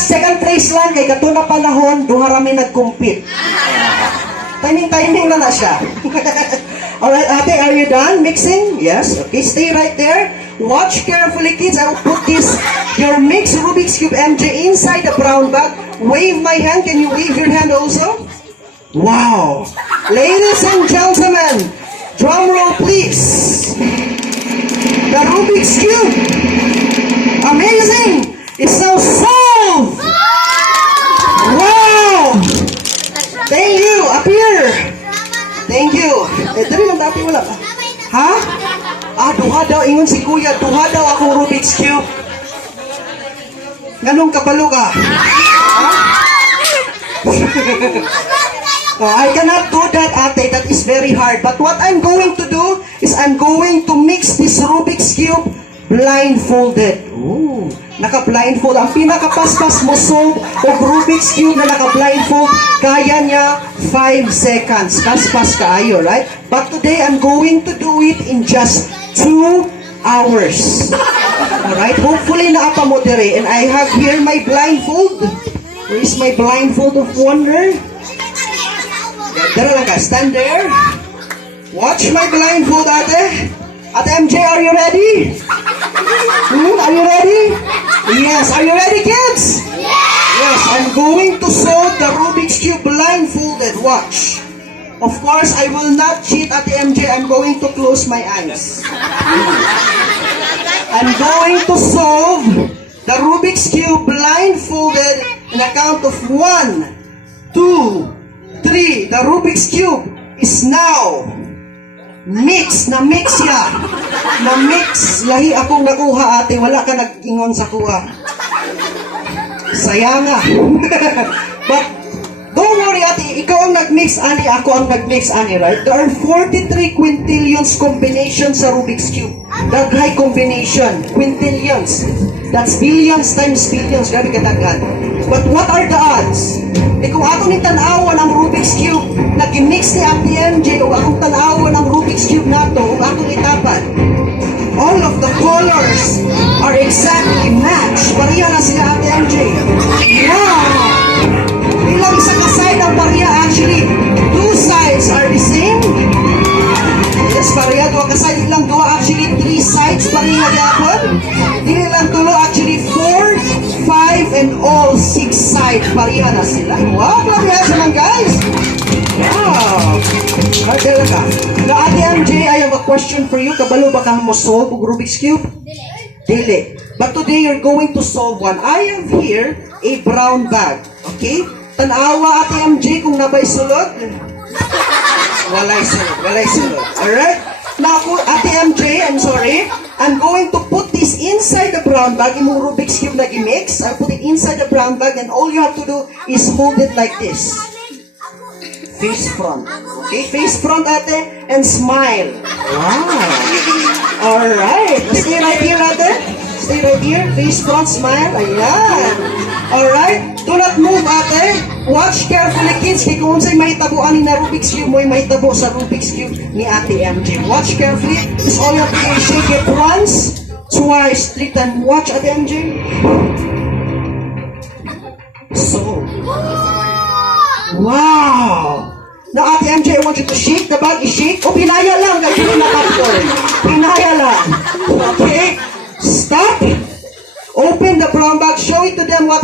second place lang kay kato na panahon duha rami nag-compete. Timing na siya. Alright, ate, are you done mixing? Yes. Okay, stay right there. Watch carefully, kids. I will put your mixed Rubik's Cube MJ inside the brown bag. Wave my hand. Can you wave your hand also? Wow. Ladies and gentlemen, drum roll please. The Rubik's Cube, amazing, is now solved. Wow. Thank you. Up here. Thank you. Dali lang dati wala. Ha? Duha daw. Ingon si Kuya, duha daw akong Rubik's Cube. Ganong kabalo ka? Ha? I cannot do that, ate. That is very hard. But what I'm going to do is I'm going to mix this Rubik's Cube blindfolded. Ooh, naka-blindfold. Ang pinakapaspas mo solve o Rubik's Cube na naka-blindfold, kaya niya 5 seconds. Paspas kaayo, right? But today, I'm going to do it in just 2 hours. Alright? Hopefully, naapamodere. And I have here my blindfold. Where is my blindfold of wonder? Dara lang ka. Stand there. Watch my blindfold, ate. Ate MJ, are you ready? Are you ready? Yes. Are you ready, kids? Yes. I'm going to solve the Rubik's Cube blindfolded. Watch. Of course, I will not cheat, Ate MJ. I'm going to close my eyes. I'm going to solve the Rubik's Cube blindfolded in a count of 1, 2, 3. The Rubik's Cube is now mix ya. Na-mix. Lahi akong nakuha, ate. Wala ka nag-ingon sa kuha. Sayanga. But, don't worry, ate. Ikaw ang nag-mix, ani. Ako ang nag-mix, ani, right? There are 43 quintillions combinations sa Rubik's Cube. That high combination. Quintillions. That's billions times billions. Grabe kataghan. But what are the odds? Kung ako ni tanawan ang Rubik's Cube, nag-mix ni Ate MJ, o akong tanawan ang Rubik's Cube nato, o akong itapan, all of the colors are exactly matched. Pariya na sila, Ate MJ. Wow! Bilang isa ka side ang pariya, actually, 2 sides are the same. Yes, pariya, 2 ka side. Ilang 2, actually, 3 sides pariya yapon. Dili lang tulo, actually, 4, 5, and all 6 sides. Pariya na sila. Wow, pariya naman, guys. Wow. Madala ka. Now, Ate MJ, I have a question for you. Kabalo ba kang mo solve ang Rubik's Cube? Dili. But today, you're going to solve one. I have here a brown bag. Okay? Tanawa, Ate MJ, kung nabay sulod. Walay sulod. Alright? Now, Ate MJ, I'm sorry. I'm going to put this inside the brown bag. Yung Rubik's Cube na i-mix. I'll put it inside the brown bag, and all you have to do is hold it like this. Face front. Okay, face front, ate, and smile. Wow. Alright. Stay right here, ate. Stay right here. Face front, smile. Ayan. Alright. Do not move, ate. Watch carefully, kids. Kaya kung sa'y mahitabuan ni na Rubik's Cube mo, mahitabo sa Rubik's Cube ni Ate MJ. Watch carefully. This all you have to do is shake it once, twice, 3 times. Watch, Ate MJ. So. Wow! Now, Ate MJ, I want you to shake the bag. I-shake. Oh, pinaya lang. Kaya hindi nakapon. Pinaya lang. Okay? Stop. Open the brown bag. Show it to them what